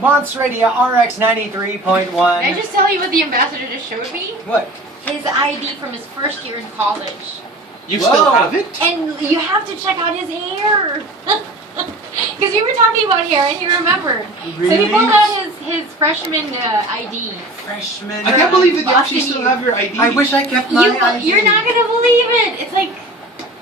Monster Radio RX 93.1. Can I just tell you what the ambassador just showed me? What? His ID from his first year in college. You still have it? And you have to check out his hair. Because we were talking about hair and he remembered. Really? So he pulled out his freshman ID. Freshman. I can't believe that you Boston actually still you. have your ID. I wish I kept my ID. You're not going to believe it. It's like...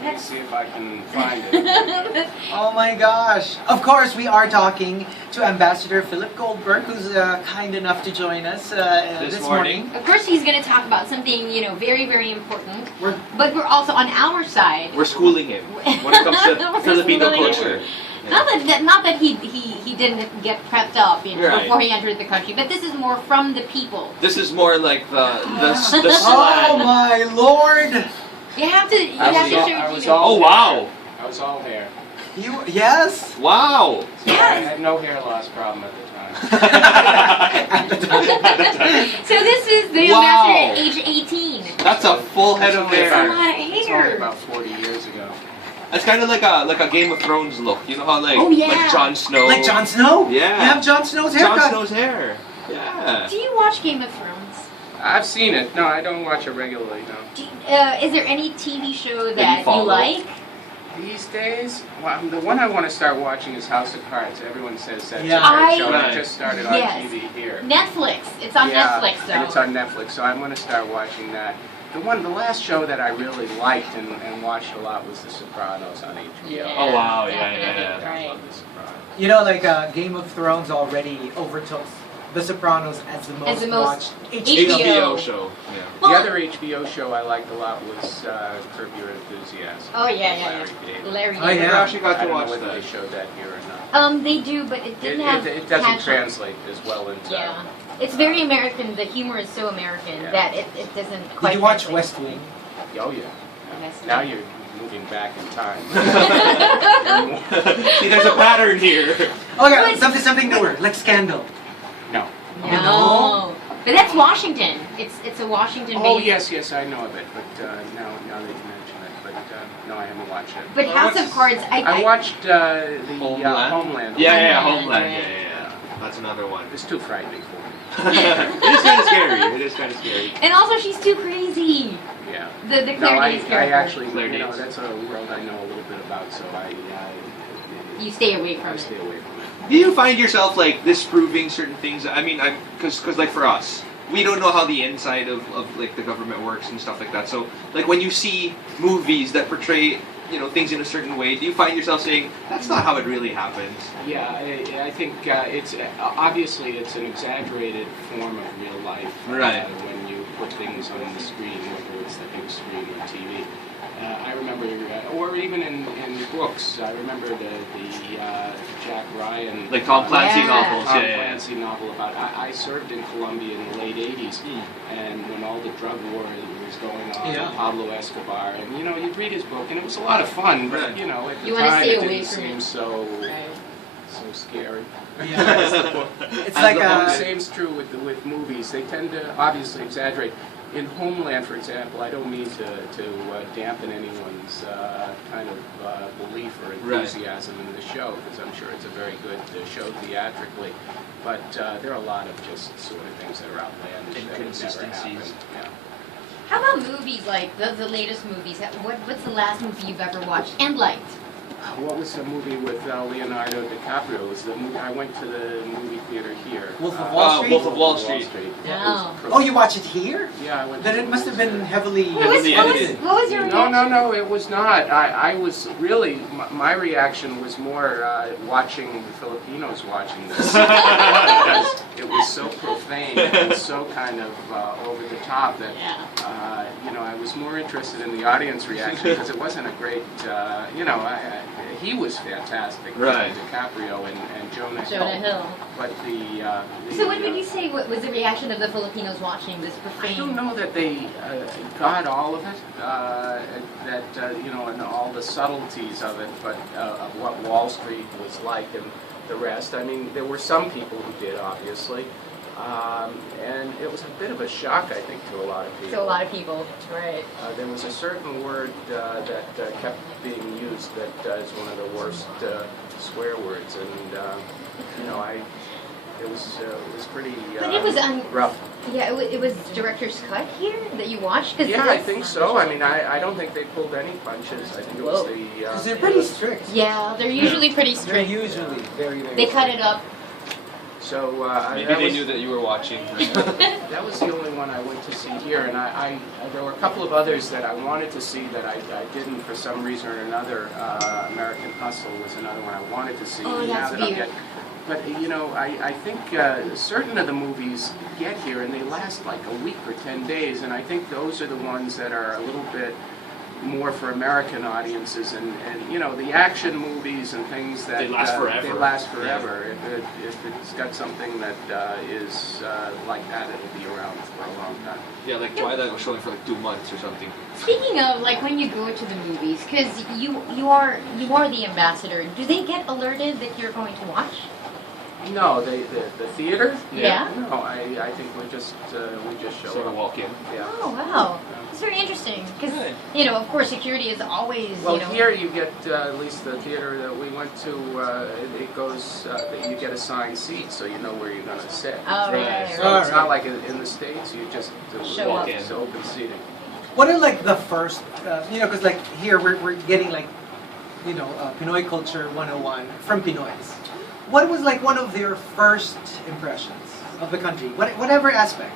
Let's see if I can find it. Oh my gosh. Of course, we are talking to Ambassador Philip Goldberg, who's kind enough to join us this morning. Of course, he's going to talk about something, very, very important. We're- But we're also on our side. We're schooling him when it comes to We're Filipino schooling him. culture. Not that he didn't get prepped up Right. before he entered the country, but this is more from the people. This is more like the Oh slang. my lord! You have to I was show all Oh wow! I was all hair. Yes? Wow! So I Yes. had no hair loss problem at the time. So this is the Wow. ambassador at age 18. That's a full head of That's a hair. lot of It's only hair. about 40 years ago. It's kind of like a Game of Thrones look. You know how Oh, yeah. like Jon Snow. Like Jon Snow? Yeah. You have Jon Snow's haircut. Jon Snow's hair. Yeah. Do you watch Game of Thrones? I've seen it. No, I don't watch it regularly, no. Is there any TV show you that you follow? like? These days, well, the one I want to start watching is House of Cards. Everyone says that's Yeah. a great I- show. Right. It just started on Yes. TV here. Netflix. It's on Yeah, Netflix, though. and it's on Netflix, so I'm going to start watching that. The last show that I really liked and watched a lot was The Sopranos on HBO. Yeah, Oh, wow, yeah, definitely, yeah, yeah. I Right. love The Sopranos. You know, like Game of Thrones already overtook The Sopranos as the most, most watched HBO. HBO show. Yeah. Well, The other HBO show I liked a lot was Curb Your Enthusiasm. Oh, yeah, Larry David. Larry Oh, David. yeah. I actually I got to don't know watch whether that. they showed that here or not. They do, but it It, didn't have it doesn't catch-up. translate as well into... Yeah. It's very American. The humor is so American Yeah. that it doesn't quite Did you watch translate. West Wing? Oh, yeah. West Now Wing. you're moving back in time. See, there's a pattern here. Oh yeah, something newer, like Scandal. No. No. But that's Washington. It's a Washington based. Oh, yes, I know of it, but now that you mention it, but no, I haven't watched it. But House of Cards, I watched the Homeland? Homeland. Yeah, Homeland, Homeland. right. Yeah. That's another one. It's too frightening for me. It is kind of scary. It is kind of scary. And also she's too crazy. Yeah. The No, Claire I Danes character. actually, Claire Danes. that's a world I know a little bit about, so You stay away from I it. stay away from it. Do you find yourself like disproving certain things? I mean, because like for us, we don't know how the inside of like the government works and stuff like that. So like when you see movies that portray things in a certain way, do you find yourself saying that's not how it really happens? Yeah, I think it's obviously it's an exaggerated form of real life. Right. When you put things on the screen, whether it's the big screen or TV. I remember, or even in books. I remember the Jack Ryan, Like Tom Clancy Yeah. novels. Tom Yeah. Clancy novel about. I served in Colombia in the late '80s, Mm. and when all the drug war was going on, Yeah. Pablo Escobar, and you'd read his book, and it was a lot of fun. But Right. at the You wanna time, stay it away didn't from seem it. so scary. Yeah. It's And like The same's true with movies. They tend to obviously exaggerate. In Homeland, for example, I don't mean to dampen anyone's kind of belief or enthusiasm in the show, because I'm sure it's a very good show theatrically. But there are a lot of just sort of things that are outlandish that have never Inconsistencies. happened. Yeah. How about movies like the latest movies? What's the last movie you've ever watched and liked? What was the movie with Leonardo DiCaprio? It was the movie, I went to the movie theater here. Wolf of Wall Street? Wolf of Wall Street. Oh. Oh, you watch it here? Yeah, I went. Then to it the must have movie been theater. heavily Heavily edited. What was your reaction? No, it was not. I was really, my reaction was more watching the Filipinos watching this. Because it was so profane and so kind of over the top that, I was more interested in the audience reaction because it wasn't a great, he was fantastic, Right. DiCaprio and Jonah Hill. But So what would you say was the reaction of the Filipinos watching this profane? I don't know that they got all of it, and all the subtleties of it, but of what Wall Street was like and the rest. I mean, there were some people who did, obviously, and it was a bit of a shock, I think, to a lot of people. To a lot of people, right. There was a certain word that kept being used that is one of the worst swear words, and was pretty But it was rough. Yeah, it was director's cut here that you watched. Yeah, I think so. I mean, I don't think they pulled any punches. I think it was the. Because they're pretty strict. Yeah, they're usually pretty They're strict. usually very, very They cut strict. it up. So Maybe they knew that you were watching. that was the only one I went to see here, and there were a couple of others that I wanted to see that I didn't for some reason or another. American Hustle was another one I wanted to see. Oh, that's that I'm weird. But you know, I think certain of the movies get here and they last like a week or 10 days, and I think those are the ones that are a little bit more for American audiences, and you know, the action movies and things that They last forever. They last forever. If it's got something that is like that, it'll be around for a long time. Yeah, like Twilight was showing for like 2 months or something. Speaking of, like, when you go to the movies, because you are the ambassador, do they get alerted that you're going to watch? No, the theater. Yeah. No, I think we just show Sort of up. walk in. Yeah. Oh wow, it's very interesting because Good. you know, of course, security is always Well, you know. here you get at least the theater that we went to. It goes. You get assigned seats, so you know where you're going to sit. Oh, Right. right, So right. it's not like in the States. You just Show walk up. in. It's open seating. What are like the first, you know, because like here we're getting like, you know, Pinoy culture 101 from Pinoys. What was like one of their first impressions of the country, whatever aspect?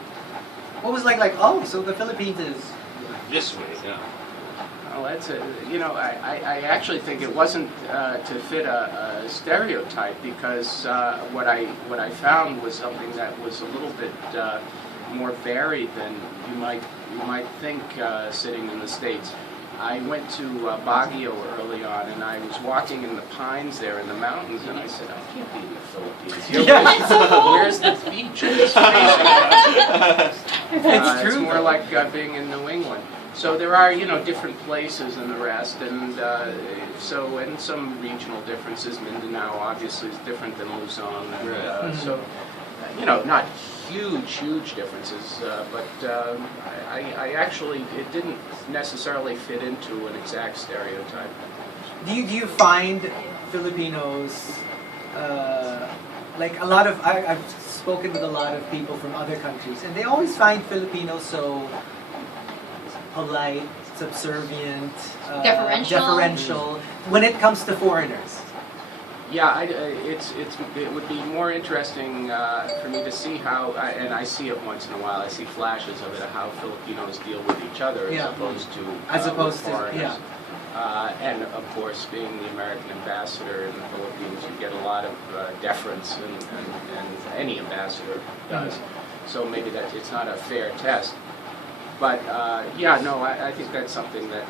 What was like oh, so the Philippines is This way, yeah. Well, that's you know, I actually think it wasn't to fit a stereotype, because what I found was something that was a little bit more varied than you might think sitting in the States. I went to Baguio early on, and I was walking in the pines there in the mountains, and I said, I can't be in the Philippines. Here, where's the beach? It's It's true. It's more like being in New England. So there are, you know, different places and the rest, and and some regional differences. Mindanao obviously is different than Luzon, and, Right. so you know, not huge differences, but I actually, it didn't necessarily fit into an exact stereotype. Do you find Filipinos like a lot of I've spoken with a lot of people from other countries, and they always find Filipinos so polite, subservient, deferential when it comes to foreigners. Yeah, it would be more interesting for me to see how, and I see it once in a while. I see flashes of it, how Filipinos deal with each other as Yeah. opposed to Opposed to foreigners. And of course, being the American ambassador in the Philippines, you get a lot of deference, and any ambassador does. So maybe that it's not a fair test. But yeah, no, I think that's something that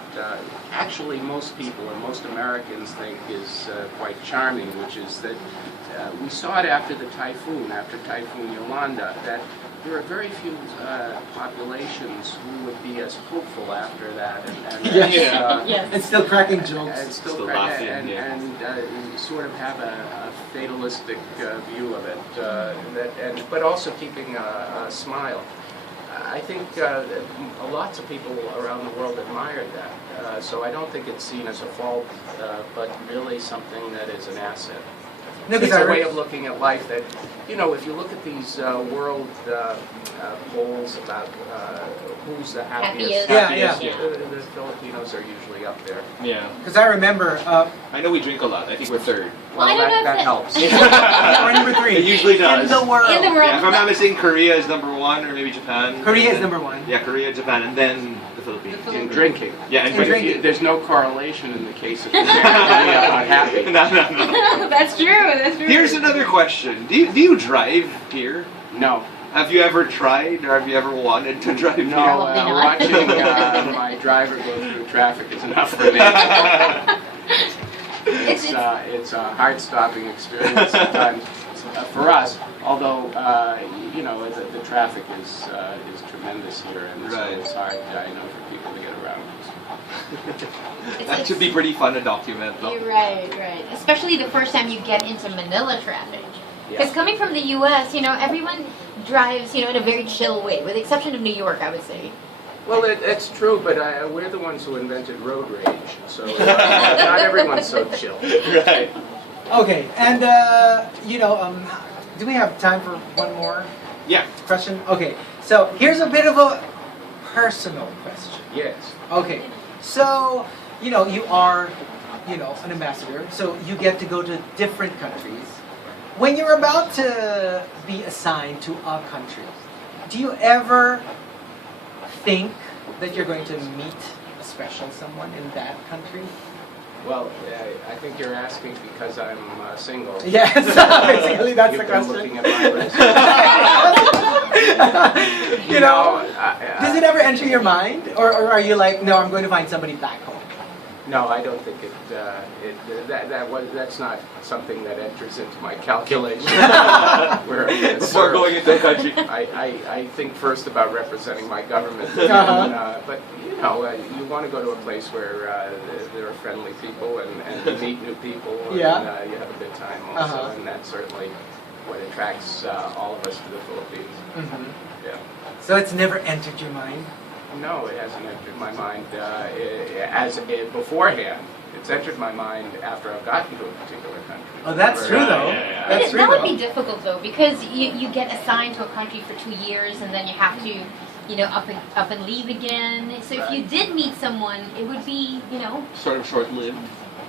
actually most people and most Americans think is quite charming, which is that we saw it after Typhoon Yolanda, that there are very few populations who would be as hopeful after that, and Yes. And still cracking jokes. and Still laughing, and sort of have a fatalistic view of it, but also keeping a smile. I think lots of people around the world admired that, so I don't think it's seen as a fault, but really something that is an asset. No, It's because a way of looking at life that, you know, if you look at these world polls about who's the happiest, Happiest. Yeah. the Filipinos are usually up there. Yeah. Because I remember I know we drink a lot. I think we're third. Well, I don't know if that that- helps. we're number 3. It usually does. In the world. In the world. Yeah, if I'm not mistaken, Korea is number 1, or maybe Japan. Korea is And number then- 1. Yeah, Korea, Japan, and then the Philippines. In drinking. Yeah, and In drinking. There's no correlation in the case of Korea unhappy. No. That's true. That's true. Here's another question. Do you drive here? No. Have you ever tried, or have you ever wanted to drive No, Probably here? not. watching my driver go through traffic is enough for me. It's a heart-stopping experience sometimes for us. Although you know, the traffic is tremendous here, and so Right. it's hard, I know, for people to get around. That should be pretty fun to document, though. You're right. Especially the first time you get into Manila traffic. Because Yeah. coming from the U.S., you know, everyone drives, you know, in a very chill way, with the exception of New York, I would say. Well, it's true, but we're the ones who invented road rage, so not everyone's so chill. Right. Okay, and you know, do we have time for one more Yeah. question? Okay, so here's a bit of a personal question. Yes. Okay, so you are, an ambassador, so you get to go to different countries. When you're about to be assigned to a country, do you ever think that you're going to meet a special someone in that country? Well, I think you're asking because I'm single. Yes, basically that's You've the been question. looking at my list. Does it ever enter your mind, or are you like, no, I'm going to find somebody back home? No, I don't think that's not something that enters into my calculation. Before going into the country. I think first about representing my government, but you want to go to a place where there are friendly people and you meet new people and you have a good time also, and that's certainly what attracts all of us to the Philippines. Mm-hmm. Yeah. So it's never entered your mind? No, it hasn't entered my mind beforehand. It's entered my mind after I've gotten to a particular country. Oh, that's true though. Yeah. That's true That would though. be difficult though, because you get assigned to a country for 2 years and then you have to, up and leave again. So if you did meet someone, it would be, Sort of short-lived.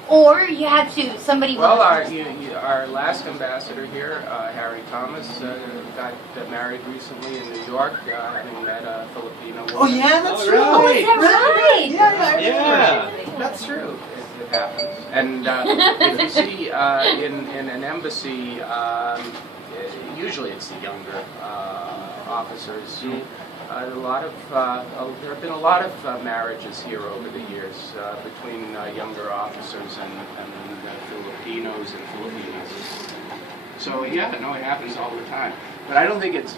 or you had to, somebody Well, would- our last ambassador here, Harry Thomas, got married recently in New York, having met a Filipino woman. Oh yeah, that's Oh, true. right. is that right? Yeah, Yeah. That's true. It happens. And if you see in an embassy, usually it's the younger officers. There have been a lot of marriages here over the years between younger officers and Filipinos and Filipinas. So it happens all the time. But I don't think it's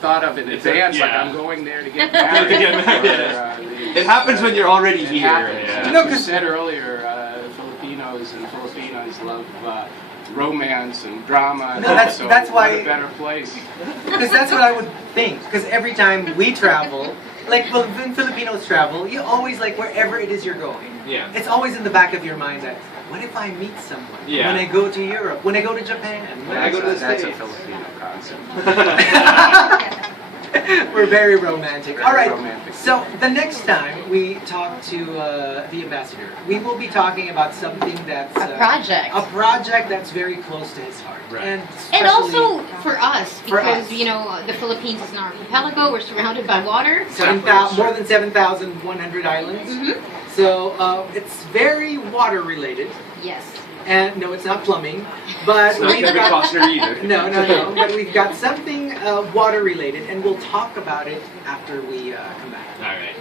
thought of in advance, like I'm going there to get married. It happens when you're already It here. happens. Yeah. No, You 'cause- said earlier, Filipinos and Filipinas love romance and drama. And No, that's what why- a better place. Because that's what I would think. Because every time we travel, like when Filipinos travel, you always like wherever it is you're going. Yeah. It's always in the back of your mind that what if I meet someone Yeah. when I go to Europe, when I go to Japan, when I go to the That's a States. Filipino concept. We're very romantic. Very All right. romantic. So the next time we talk to the ambassador, we will be talking about something that's A project. a project that's very close to his heart, Right. and And especially also for us, For because us. the Philippines is an archipelago. We're surrounded by water. more than 7,100 islands. Mhm. So it's very water related, Yes. and no, it's not plumbing, but It's not we've Kevin got Costner either. no, but we've got something water related, and we'll talk about it after we come back. All right.